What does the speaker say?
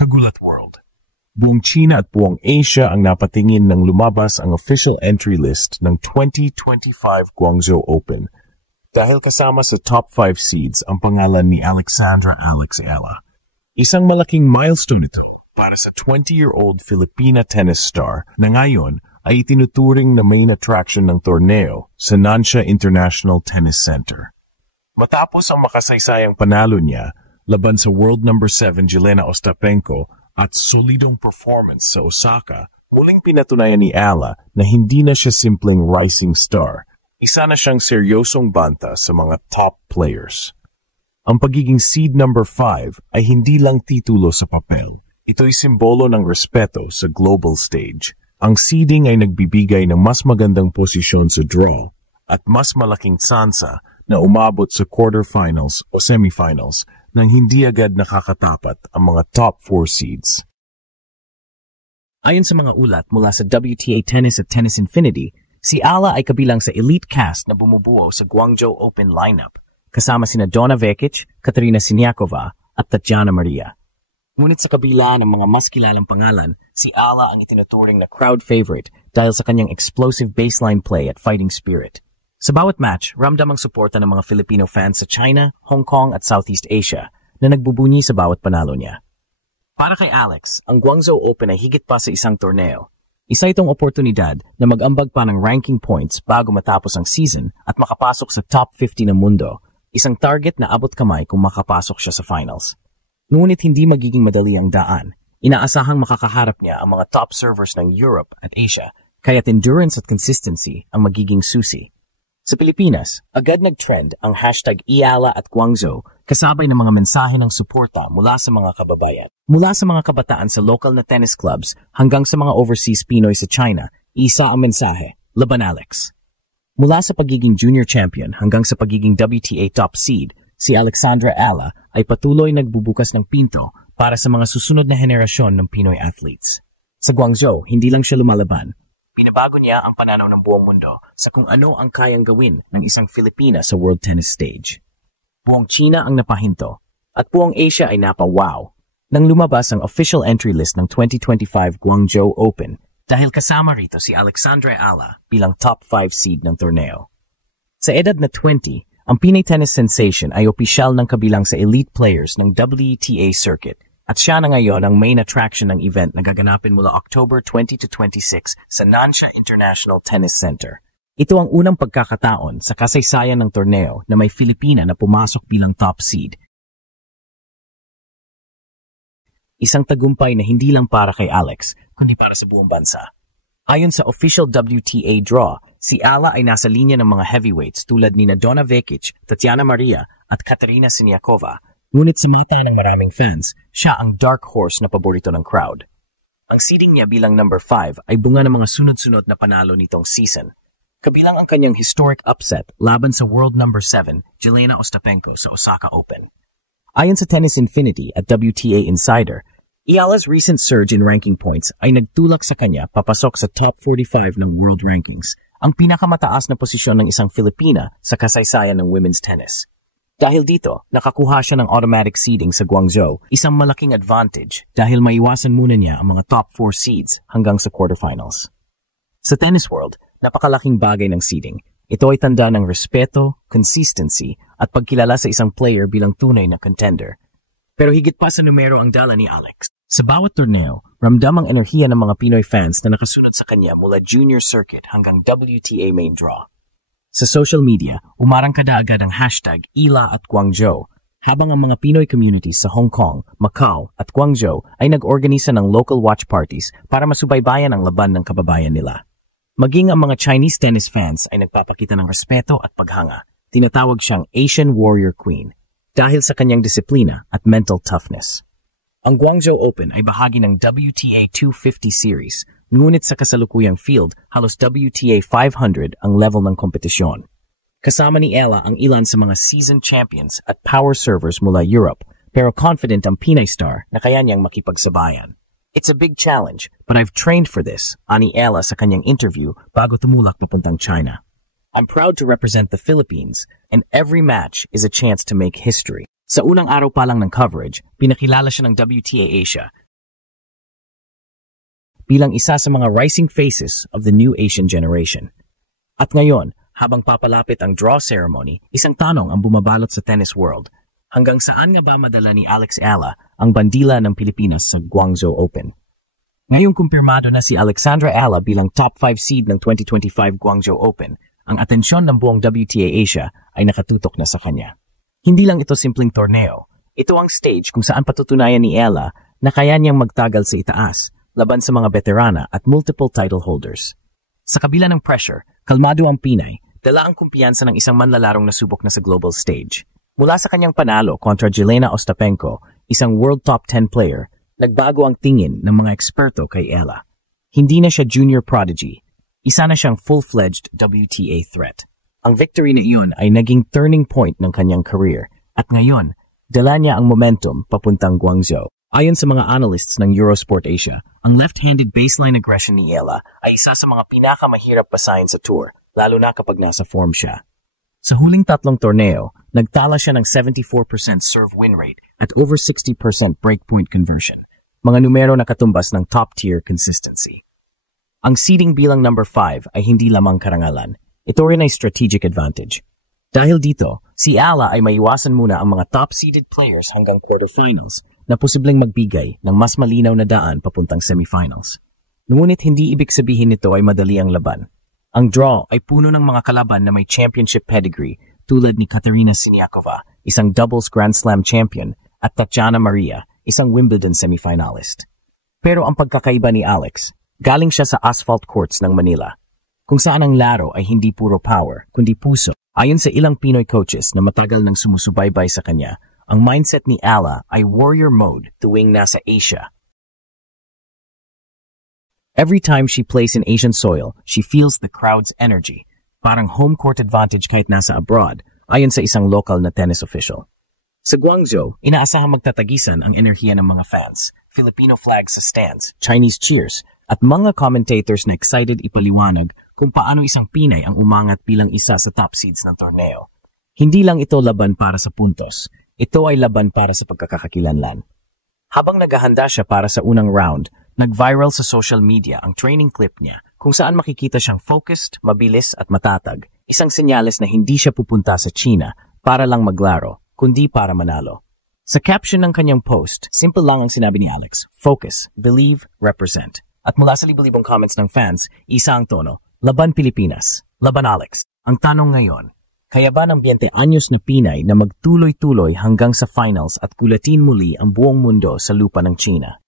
Kagulat World. Buong China at buong Asia ang napatingin nang lumabas ang official entry list ng 2025 Guangzhou Open dahil kasama sa top 5 seeds ang pangalan ni Alexandra Ella. Isang malaking milestone ito para sa 20-year-old Filipina tennis star na ngayon ay itinuturing na main attraction ng torneo sa Nansha International Tennis Center. Matapos ang makasaysayang panalo niya laban sa world number 7 Jelena Ostapenko at solidong performance sa Osaka, muling pinatunayan ni Ella na hindi na siya simpleng rising star. Isa na siyang seryosong banta sa mga top players. Ang pagiging seed number 5 ay hindi lang titulo sa papel. Ito'y simbolo ng respeto sa global stage. Ang seeding ay nagbibigay ng mas magandang posisyon sa draw at mas malaking tsansa na umabot sa quarterfinals o semifinals nang hindi agad nakakatapat ang mga top 4 seeds. Ayon sa mga ulat mula sa WTA Tennis at Tennis Infinity, si Ella ay kabilang sa elite cast na bumubuo sa Guangzhou Open lineup, kasama sina Donna Vekic, Katerina Siniakova at Tatiana Maria. Ngunit sa kabila ng mga mas kilalang pangalan, si Ella ang itinuturing na crowd favorite dahil sa kanyang explosive baseline play at fighting spirit. Sa bawat match, ramdam ang suporta ng mga Filipino fans sa China, Hong Kong at Southeast Asia na nagbubunyi sa bawat panalo niya. Para kay Alex, ang Guangzhou Open ay higit pa sa isang torneo. Isa itong oportunidad na mag-ambag pa ng ranking points bago matapos ang season at makapasok sa top 50 ng mundo, isang target na abot kamay kung makapasok siya sa finals. Ngunit hindi magiging madali ang daan. Inaasahang makakaharap niya ang mga top servers ng Europe at Asia, kaya't endurance at consistency ang magiging susi. Sa Pilipinas, agad nag-trend ang hashtag #Ella at Guangzhou kasabay ng mga mensahe ng suporta mula sa mga kababayan. Mula sa mga kabataan sa local na tennis clubs hanggang sa mga overseas Pinoy sa China, isa ang mensahe, Laban Alex. Mula sa pagiging junior champion hanggang sa pagiging WTA top seed, si Alexandra Ella ay patuloy nagbubukas ng pinto para sa mga susunod na henerasyon ng Pinoy athletes. Sa Guangzhou, hindi lang siya lumalaban. Pinabago niya ang pananaw ng buong mundo sa kung ano ang kayang gawin ng isang Filipina sa world tennis stage. Buong China ang napahinto at buong Asia ay napawaw nang lumabas ang official entry list ng 2025 Guangzhou Open dahil kasama rito si Alexandra Ella bilang top 5 seed ng torneo. Sa edad na 20, ang Pinay tennis sensation ay opisyal ng kabilang sa elite players ng WTA circuit at siya na ngayon ang main attraction ng event na gaganapin mula October 20 to 26 sa Nansha International Tennis Center. Ito ang unang pagkakataon sa kasaysayan ng torneo na may Filipina na pumasok bilang top seed. Isang tagumpay na hindi lang para kay Alex, kundi para sa buong bansa. Ayon sa official WTA draw, si Ella ay nasa linya ng mga heavyweights tulad ni Donna Vekic, Tatiana Maria at Katerina Siniakova. Ngunit sa mata ng maraming fans, siya ang dark horse na paborito ng crowd. Ang seeding niya bilang number 5 ay bunga ng mga sunod-sunod na panalo nitong season. Kabilang ang kanyang historic upset laban sa world number 7, Jelena Ostapenko sa Osaka Open. Ayon sa Tennis Infinity at WTA Insider, Ella's recent surge in ranking points ay nagtulak sa kanya papasok sa top 45 ng world rankings, ang pinakamataas na posisyon ng isang Filipina sa kasaysayan ng women's tennis. Dahil dito, nakakuha siya ng automatic seeding sa Guangzhou, isang malaking advantage dahil maiwasan muna niya ang mga top 4 seeds hanggang sa quarterfinals. Sa tennis world, napakalaking bagay ng seeding. Ito ay tanda ng respeto, consistency, at pagkilala sa isang player bilang tunay na contender. Pero higit pa sa numero ang dala ni Alex. Sa bawat torneo, ramdam ang enerhiya ng mga Pinoy fans na nakasunod sa kanya mula junior circuit hanggang WTA main draw. Sa social media, umarangkada agad ang hashtag #Ella at Guangzhou, habang ang mga Pinoy communities sa Hong Kong, Macau at Guangzhou ay nag-organisa ng local watch parties para masubaybayan ang laban ng kababayan nila. Maging ang mga Chinese tennis fans ay nagpapakita ng respeto at paghanga. Tinatawag siyang Asian Warrior Queen dahil sa kanyang disiplina at mental toughness. Ang Guangzhou Open ay bahagi ng WTA 250 series, ngunit sa kasalukuyang field, halos WTA 500 ang level ng kompetisyon. Kasama ni Ella ang ilan sa mga seasoned champions at power servers mula Europe, pero confident ang Pinay star na kaya niyang makipagsabayan. It's a big challenge, but I've trained for this, ani Ella sa kanyang interview bago tumulak papuntang China. I'm proud to represent the Philippines, and every match is a chance to make history. Sa unang araw pa lang ng coverage, pinakilala siya ng WTA Asia bilang isa sa mga rising faces of the new Asian generation. At ngayon, habang papalapit ang draw ceremony, isang tanong ang bumabalot sa tennis world. Hanggang saan nga ba madala ni Alex Ala ang bandila ng Pilipinas sa Guangzhou Open? Ngayong kumpirmado na si Alexandra Ala bilang top 5 seed ng 2025 Guangzhou Open, ang atensyon ng buong WTA Asia ay nakatutok na sa kanya. Hindi lang ito simpleng torneo. Ito ang stage kung saan patutunayan ni Ala na kaya niyang magtagal sa itaas, laban sa mga veterana at multiple title holders. Sa kabila ng pressure, kalmado ang Pinay, dala ang kumpiyansa ng isang manlalarong nasubok na sa global stage. Mula sa kanyang panalo kontra Jelena Ostapenko, isang world top 10 player, nagbago ang tingin ng mga eksperto kay Ala. Hindi na siya junior prodigy, isa na siyang full-fledged WTA threat. Ang victory na iyon ay naging turning point ng kanyang career, at ngayon, dala niya ang momentum papuntang Guangzhou. Ayon sa mga analysts ng Eurosport Asia, ang left-handed baseline aggression ni Ala ay isa sa mga pinakamahirap basahin sa tour, lalo na kapag nasa form siya. Sa huling tatlong torneo, nagtala siya ng 74% serve win rate at over 60% breakpoint conversion, mga numero na katumbas ng top-tier consistency. Ang seeding bilang number 5 ay hindi lamang karangalan, ito rin ay strategic advantage. Dahil dito, si Ala ay maiwasan muna ang mga top-seeded players hanggang quarterfinals na posibleng magbigay ng mas malinaw na daan papuntang semifinals. Ngunit hindi ibig sabihin nito ay madali ang laban. Ang draw ay puno ng mga kalaban na may championship pedigree tulad ni Katerina Siniakova, isang doubles Grand Slam champion, at Tatjana Maria, isang Wimbledon semifinalist. Pero ang pagkakaiba ni Alex, galing siya sa asphalt courts ng Manila, kung saan ang laro ay hindi puro power, kundi puso. Ayon sa ilang Pinoy coaches na matagal nang sumusubaybay sa kanya, ang mindset ni Ala ay warrior mode tuwing nasa Asia. Every time she plays in Asian soil, she feels the crowd's energy. Parang home court advantage kahit nasa abroad, ayon sa isang local na tennis official. Sa Guangzhou, inaasahang magtatagisan ang enerhiya ng mga fans, Filipino flags sa stands, Chinese cheers, at mga commentators na excited ipaliwanag kung paano isang Pinay ang umangat bilang isa sa top seeds ng torneo. Hindi lang ito laban para sa puntos, ito ay laban para sa pagkakakilanlan. Habang naghahanda siya para sa unang round, nag-viral sa social media ang training clip niya kung saan makikita siyang focused, mabilis at matatag, isang senyales na hindi siya pupunta sa China para lang maglaro, kundi para manalo. Sa caption ng kanyang post, simple lang ang sinabi ni Alex, focus, believe, represent. At mula sa libo-libong comments ng fans, isa ang tono, laban Pilipinas, laban Alex. Ang tanong ngayon, kaya ba ng 20 anyos na Pinay na magtuloy-tuloy hanggang sa finals at kulatin muli ang buong mundo sa lupa ng China?